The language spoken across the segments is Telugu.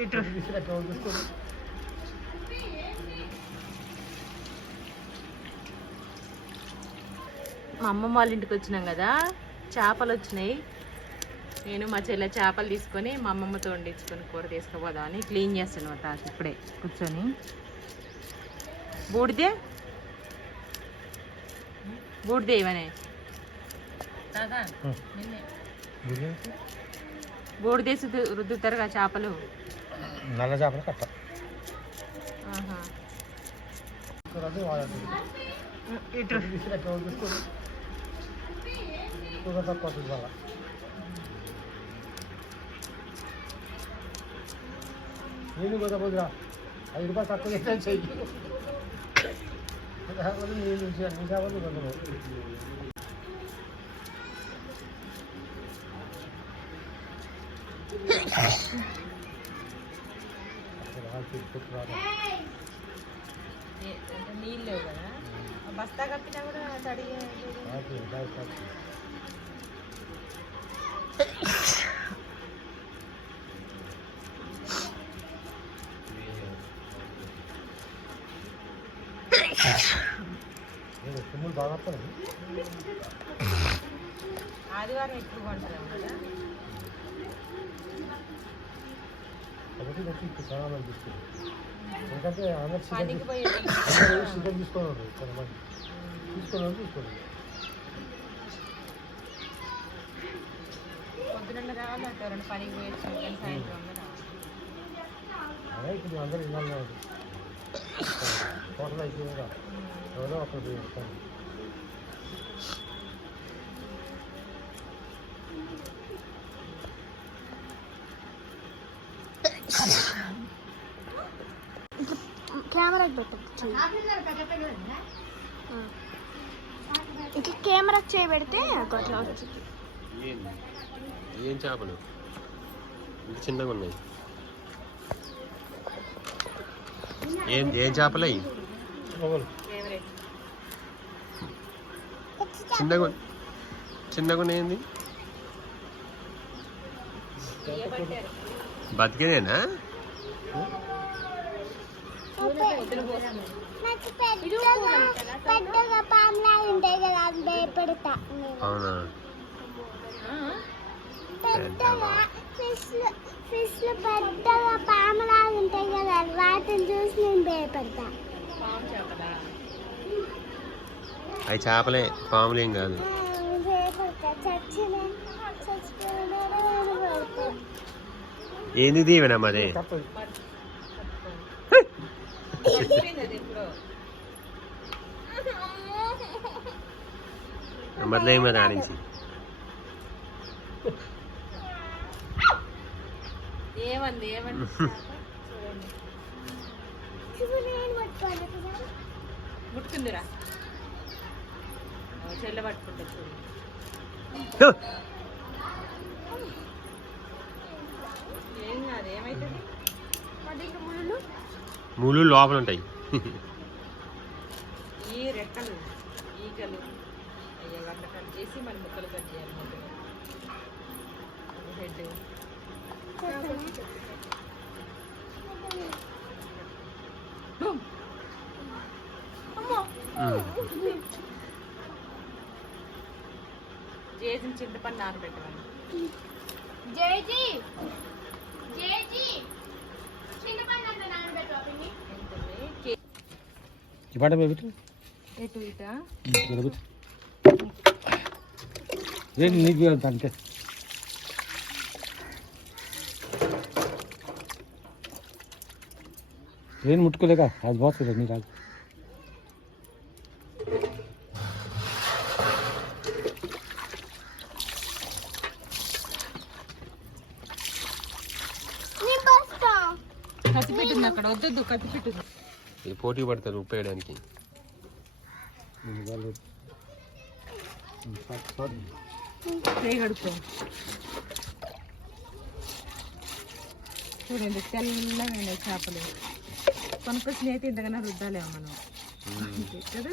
ఇటు మా అమ్మమ్మ వాళ్ళ ఇంటికి వచ్చినాం కదా చేపలు వచ్చినాయి. నేను మా చెల్లె చేపలు తీసుకొని మా అమ్మమ్మతో వండించుకొని కూర తీసుకుపోదామని క్లీన్ చేస్తాను అనమాట ఇప్పుడే కూర్చొని. బూడిదే? బూడిదే ఇవనే బూడిదేసి రుద్దుతారు కదా చేపలు? నల్ల చేపలు కట్ట. ఇటు. నేను పోతా పోదురా. ఐదు రూపాయలు తక్కువ చేస్తే చెయ్యి. నేను నీ చేపలు నీళ్ళు లేవు కదా బస్తా కప్పినా కూడా తడిగా ఆదివారం ఎక్కువ కొంటారు కదా? కాబట్టి వచ్చి ఇప్పుడు చాలా అనిపిస్తుంది ఎందుకంటే అందరు చికెన్ తీసుకున్నారు కొంతమంది సాయంత్రం రావాలి. అదే ఇప్పుడు అందరూ ఇన్నాళ్ళు హోటల్ అయిపోయిందా ఎవరో ఒకరు పోయి పెట్టచ్చు. ఇట్లా కెమెరా చేయబెడితే అట్లా వచ్చింది ఏం చేపలు? చిన్నగా ఉన్నాయి. ఏం ఏం చేపలు అయ్యి? చిన్నగా చిన్నగా ఉన్నాయండి ఏ బతికేనేనా నాకు పెద్దగా పెద్దగా పాములా ఉంటాయి కదా అది భయపడతా నేను అవునా? పెద్దగా ఫిష్లు ఫిష్లు పెద్దగా పాములా ఉంటాయి కదా వాటిని చూసి నేను భయపడతా. అవి చేపలే పాములేం కాదు. ఏంది దీవెనా మరి? మొదలై మీద ఆడించి ఏమంది ముట్టుకుందిరా. చెల్లె పట్టుకుంటా చూడు. ఏం కాదు ఏమైతుంది? మరి ఇంకా ముళ్ళు లోపల ఉంటాయి ఈ రెక్కలు ఈగలు అయ్యో అట్లా కట్ చేసి మరి ముక్కలు కట్ చేయాలి ముక్కలు హెడ్ చేసిన చింతపండు నానబెట్టమని. జైజీ జైజీ. ఈ పాట పెట్టి ఎటు ఇటా ఏంటి నీకు అంతే ఏం ముట్టుకోలేక అది పోతుంది నీ కాదు నేను పోస్తా కత్తి పెట్టింది అక్కడ వద్దొద్దు కత్తి పెట్టింది ఇది పోటీ పడతారు ఉప్పు వేయడానికి చేయి కడుక్కో. చూడండి తెల్లగా ఉన్నాయి చేపలు. కొనుక్కొచ్చిన అయితే ఇంతకన్నా రుద్దాలేమో మనం. కదా?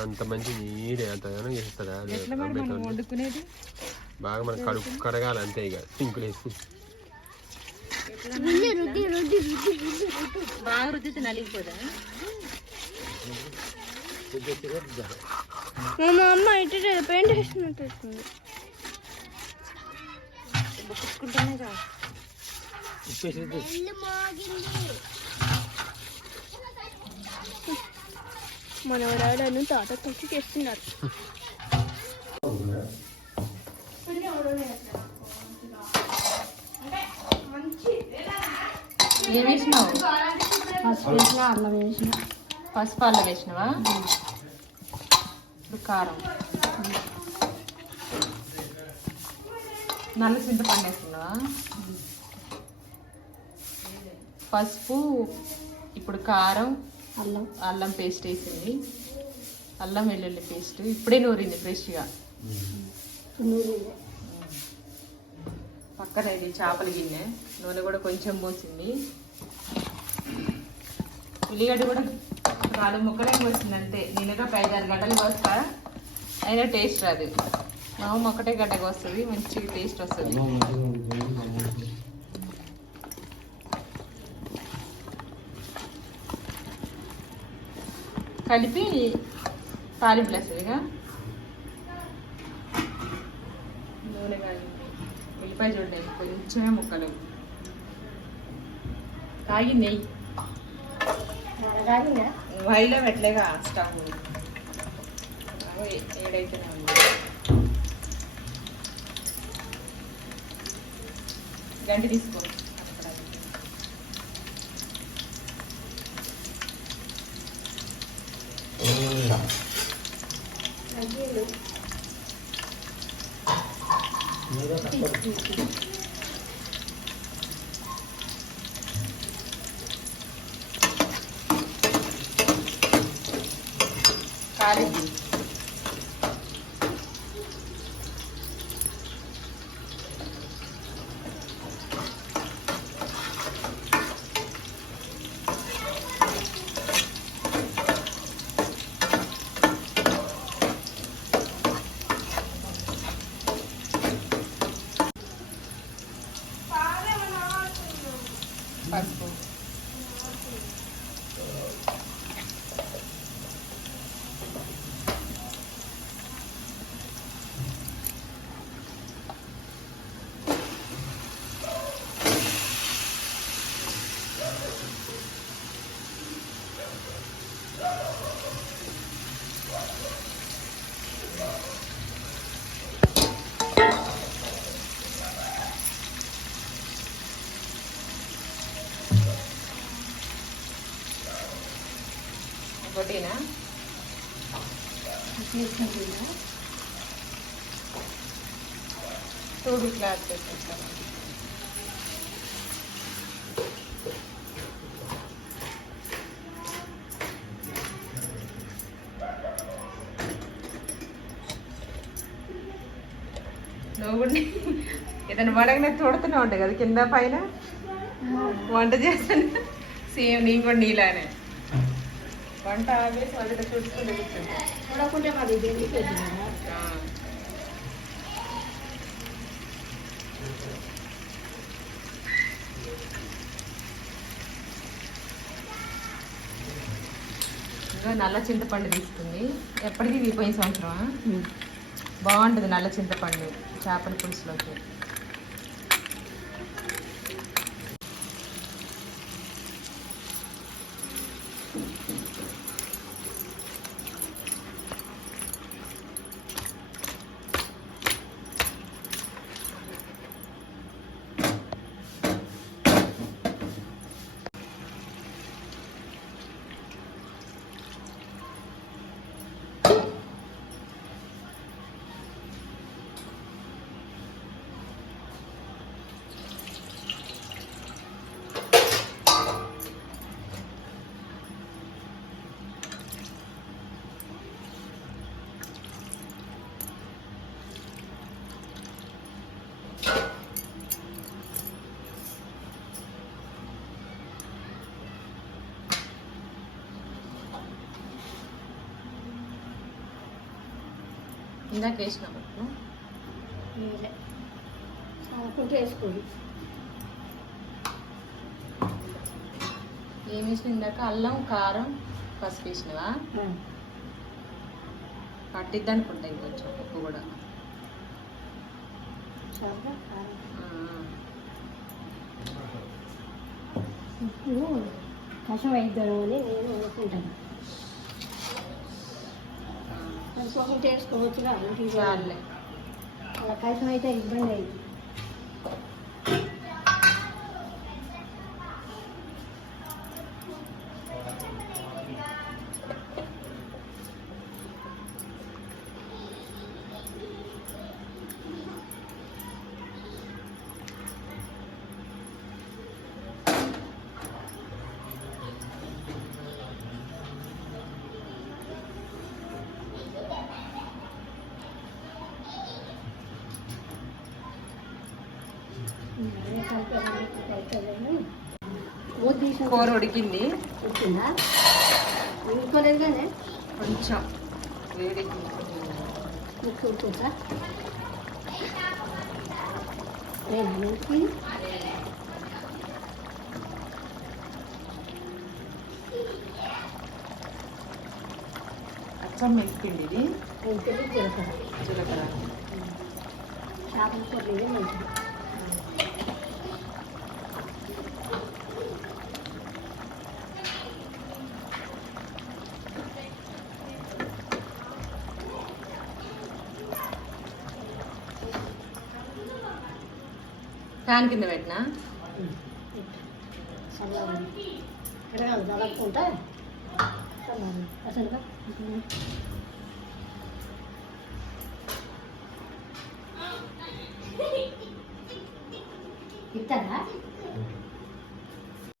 అంత మంచి నీడే అంత ఏమైనా చేస్తుందా అది ఎట్లా మరి మనం అమ్మేటోళ్ళు. వండుకునేది? బాగా మన కడుపు కడగాలి అంతే ఇక. సింకులు వేసి బాగా రుద్దితే నలిగిపోదా మా అమ్మ ఇటు పెయింట్ వేసినట్టు వేస్తుంది బుక్కుంటేనే రా మనవరాలను తాత తొక్కి చేస్తున్నారు. పసుపు వేసిన అల్లం వేసిన? పసుపు అల్లం వేసినావా? ఇప్పుడు కారం. నల్ల చింతపండు వేస్తున్నావా పసుపు ఇప్పుడు కారం అల్లం. అల్లం పేస్ట్ వేసింది. అల్లం వెల్లుల్లి పేస్ట్. ఇప్పుడే నూరింది ఫ్రెష్గా. పక్కన ఇది చేపల గిన్నె. నూనె కూడా కొంచెం పోసింది. ఉల్లిగడ్డ కూడా నాలుగు ముక్కలే పోసింది అంతే. నేనుగా ఐదు ఆరు గడ్డలు కోస్తా అయినా టేస్ట్ రాదు. మా అమ్మ ఒకటే గడ్డకు వస్తుంది మంచిగా టేస్ట్ వస్తుంది. కలిపి తాలింపులు వేస్తుందిగా నూనె కాగింది ఉల్లిపాయ చూడండి కొంచెమే ముక్కలు. కాగి నెయ్యి. వైలో పెట్టలేగా స్టవ్ అవి ఏడైతేనే ఉంది గంటి తీసుకో అక్కడ. కాలింది పసుపు ఒకటినా తోడు క్లాత్ పెట్టేస్తాను నువ్వు కూడా ఏదైనా పడగానే తోడుతూనే ఉంటాయి కదా కింద పైన వంట చేస్తాను సేమ్ నేను కూడా నీలానే వంట ఆపేసి వంట చూసుకుంటూ కూర్చుంటా చూడకుంటే మరి ఇది నల్ల చింతపండు తీసుకుంది ఎప్పటికీ పోయిన సంవత్సరం బాగుంటుంది నల్ల చింతపండు చేపల పులుసులోకి. ఇందాక వేసినాం వేసుకోండి. ఏం వేసిన ఇందాక? అల్లం కారం పసుపు వేసినవా? పట్టిద్ది అనుకుంటా ఇంకొంచెం ఉప్పు కూడా. ఉప్పు కషం అయిద్దాను అని నేను అనుకుంటాను. ఇంటికి చాలులే అలా కషం అయితే ఇబ్బంది అయింది. కూర ఉడికింది. కొంచెం వేడి. అచ్చం మెలిపిండి ఇది. జీలకర్ర. జీలకర్ర. చేపల కూర మంచిది. ఫ్యాన్ కింద పెట్టినా చల్లారి